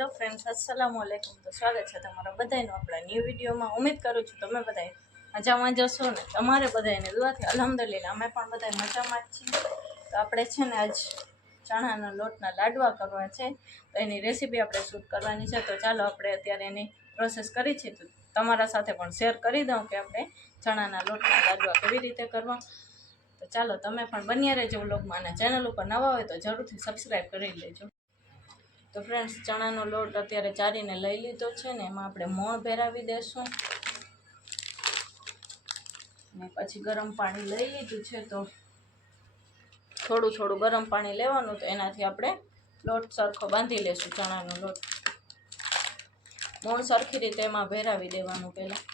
Hello friends અસલામ વાલેકુમ તો સ્વાગત છે તમારા બધાનું આપણા ન્યૂ વિડીયોમાં. ઉમેદ કરું છું તમે બધાએ મજામાં જશો ને? તમારે બધાને દુઆથી અલહમદુલિલ્લાહ. અમે પણ બધા મજામાં જ છીએ. તો આપણે છે ને આજ ચણાના લોટના લાડવા કરવા છે. તો એની રેસીપી આપણે શૂટ કરવાની છે. તો ચાલો આપણે અત્યારે એની પ્રોસેસ કરી છે. તો તમારા સાથે પણ શેર કરી દઉં કે આપણે ચણાના લોટના લાડવા કેવી રીતે કરવા. તો ચાલો, તમે પણ બન્યા રહેજો વ્લોગમાં અને ચેનલ ઉપર નવા હોય તો જરૂરથી સબસ્ક્રાઈબ કરી લેજો. તો ફ્રેન્ડ્સ ચણાનો લોટ અત્યારે ચારીને લઈ લીધો છે ને એમાં આપણે મોણ ભેરાવી દઈશું ને પછી ગરમ પાણી લઈ લીધું છે તો થોડું થોડું ગરમ પાણી લેવાનું તો એનાથી આપણે લોટ સરખો બાંધી લેશું, ચણાનો લોટ. મોણ સરખી રીતે એમાં ભેરાવી દેવાનું પહેલાં.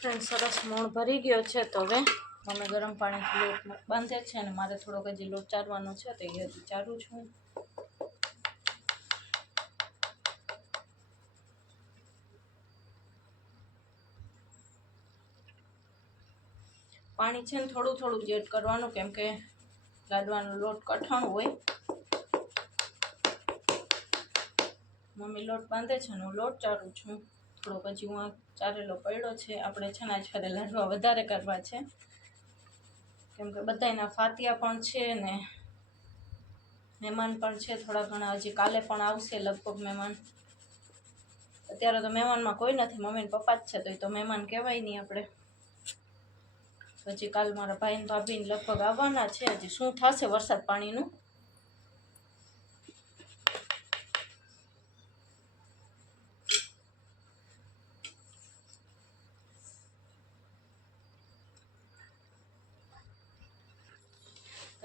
ફ્રેન્ડ સરસ મોણ ભરી ગયો છે તો હવે અમે ગરમ પાણીથી લોટ બાંધે છે અને મારે થોડોક હજી લોટ ચારવાનો છે તો એ હજી ચારું છું. પાણી છે ને થોડું થોડું જ કરવાનું, કેમ કે લાડવાનો લોટ કઠણ હોય. મમ્મી લોટ બાંધે છે ને હું લોટ ચારું છું. થોડોક પછી હું ચારેલો પડ્યો છે. આપણે છે ને આજ લાડવા વધારે કરવા છે. કેમ કે બધાયના ફાતિયા પણ છે ને મહેમાન પણ છે. થોડા ઘણા હજી કાલે પણ આવશે લગભગ મહેમાન. અત્યારે તો મહેમાનમાં કોઈ નથી. મમ્મી ને પપ્પા જ છે તો એ તો મહેમાન કહેવાય નહીં આપણે. પછી કાલ મારા ભાઈ ને ભાભી લગભગ આવવાના છે. હજી શું થશે વરસાદ પાણીનું?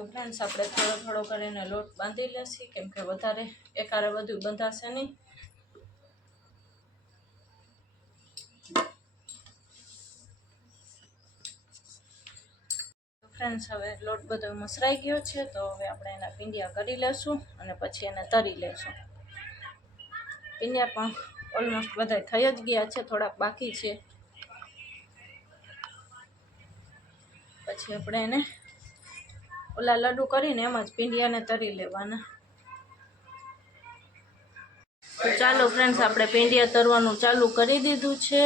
તો ફ્રેન્ડ્સ આપણે થોડો થોડો કરીને લોટ બાંધી લેશી. કેમ કે વધારે એકારે બધું બંધાશે નહીં. ફ્રેન્ડ્સ હવે લોટ બધો મસરાઈ ગયો છે, તો હવે આપણે એના પીંડિયા કરી લેશું અને પછી એને તરી લેશું. પીંડિયા પણ ઓલમોસ્ટ બધા થઈ જ ગયા છે, થોડાક બાકી છે. પછી આપણે એને ઓલા લડ્ડુ કરીને એમ જ પીંડિયાને તરી લેવાના. તો ચાલો ફ્રેન્ડ્સ આપણે પીંડિયા તરવાનું ચાલુ કરી દીધું છે.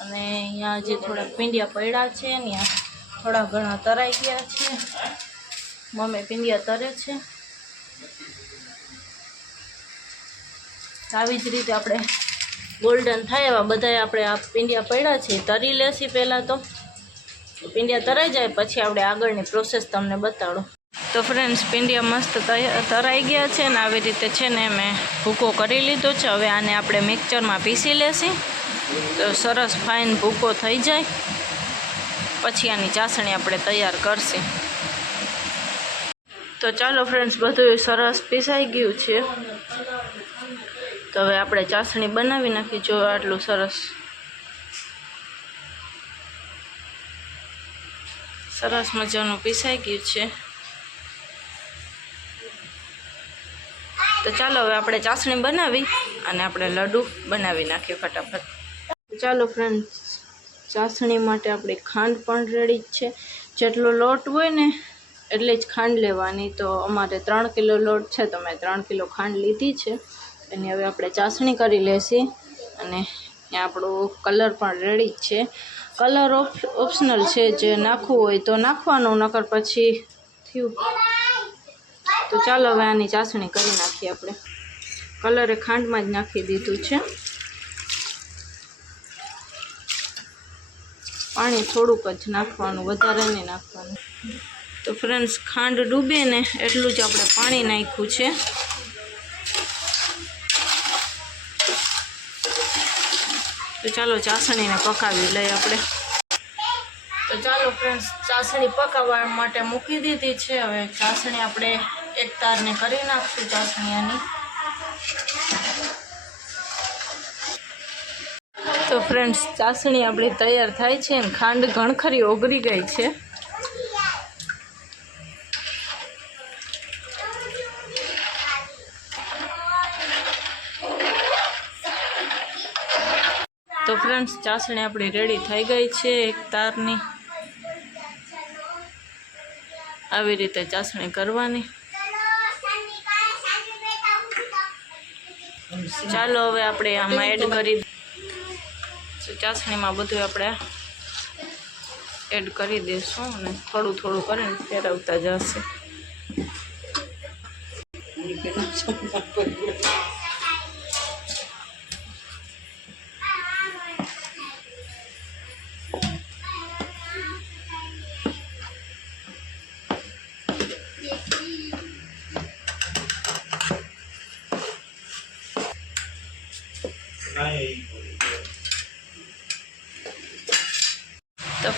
અને અહીંયા જે થોડાક પીંડિયા પડ્યા છે, ત્યાં થોડા ઘણા તરાઈ ગયા છે. મમ્મી પીંડિયા તરે છે. આવી જ રીતે આપણે ગોલ્ડન થાય એવા બધા આપણે આ પીંડિયા પડ્યા છે, તરી લેશી પહેલાં તો. પીંડિયા તરાઈ જાય, પછી આપણે આગળની પ્રોસેસ તમને બતાડો. તો ફ્રેન્ડ્સ પીંડિયા મસ્ત તરાઈ ગયા છે ને આવી રીતે છે ને મેં ભૂકો કરી લીધો છે. હવે આને આપણે મિક્સરમાં પીસી લેશી. તો સરસ ફાઇન ભૂકો થઈ જાય. પછી આની ચાસણી આપણે તૈયાર કરશી. તો ચાલો ફ્રેન્ડ્સ બધું સરસ પીસાઈ ગયું છે. તો હવે આપણે ચાસણી બનાવી નાખી. જો આટલું સરસ સરસ મજાનું પીસાઈ ગયું છે. તો ચાલો હવે આપણે ચાસણી બનાવી અને આપણે લડ્ડુ બનાવી નાખીએ ફટાફટ. ચાલો ફ્રેન્ડ ચાસણી માટે આપણી ખાંડ પણ રેડી જ છે. જેટલો લોટ હોય ને એટલી જ ખાંડ લેવાની. તો અમારે ત્રણ કિલો લોટ છે, તો મેં ત્રણ કિલો ખાંડ લીધી છે. એની હવે આપણે ચાસણી કરી લેશી અને આપણો કલર પણ રેડી જ છે. કલર ઓપ્શનલ છે જે નાખવું હોય તો નાખવાનું, નકર પછી થયું. તો ચાલો હવે આની ચાસણી કરી નાખીએ આપણે. કલરે ખાંડમાં જ નાખી દીધું છે. પાણી થોડુંક જ નાખવાનું વધારે નહીં નાખવાનું. તો ફ્રેન્ડ્સ ખાંડ ડૂબે ને એટલું જ આપણે પાણી નાખ્યું છે. તો ચાલો ચાસણીને પકાવી લઈએ આપણે. તો ચાલો ફ્રેન્ડ્સ ચાસણી પકાવવા માટે મૂકી દીધી છે. હવે ચાસણી આપણે એક તારને કરી નાખશું ચાસણીયાની તો ફ્રેન્ડ્સ ચાસણી આપણી તૈયાર થાય છે અને ખાંડ ઘણખરી ઓગળી ગઈ છે. તો ફ્રેન્ડ્સ ચાસણી આપણી રેડી થઈ ગઈ છે એક તારની. આવી રીતે ચાસણી કરવાની. ચાલો હવે આપણે આમાં એડ કરી ચાસણીમાં બધું આપણે એડ કરી દઈશું અને થોડું થોડું કરીને ફેરવતા જશે.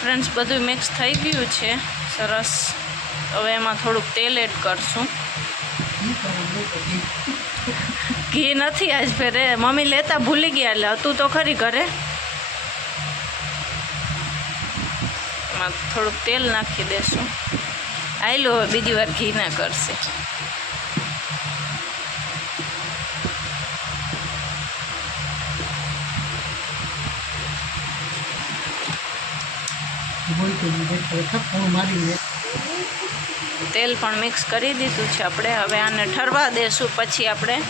ફ્રેન્ડ્સ, બધું મિક્સ થઈ ગયું છે. સરસ. હવે એમાં થોડુંક તેલ એડ કરશું. ઘી નથી આજ ફેરે. મમ્મી લેતા ભૂલી ગયા, એટલે હતું તો ખરી ઘરે. એમાં થોડુંક તેલ નાખી દેશું. આયલો બીજી વાર ઘી ના કરશે. તેલ પણ મિક્સ કરી દીધું છે આપણે. હવે આને ઠરવા દેશું, પછી આપણે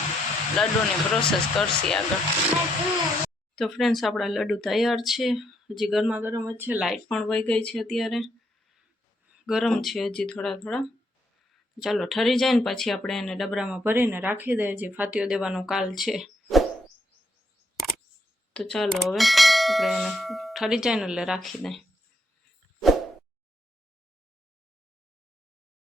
લડ્ડુની પ્રોસેસ કરશી આગળ. તો ફ્રેન્ડ્સ આપણા લડ્ડુ તૈયાર છે. હજી ગરમા ગરમ જ છે લાઇટ પણ વહી ગઈ છે અત્યારે. ગરમ છે હજી થોડા થોડા. ચાલો, ઠરી જાય ને પછી આપણે એને ડબરામાં ભરીને રાખી દઈએ હજી ફાતીઓ દેવાનો કાલ છે. તો ચાલો હવે આપણે એને ઠરી જાય ને એટલે રાખી દઈએ.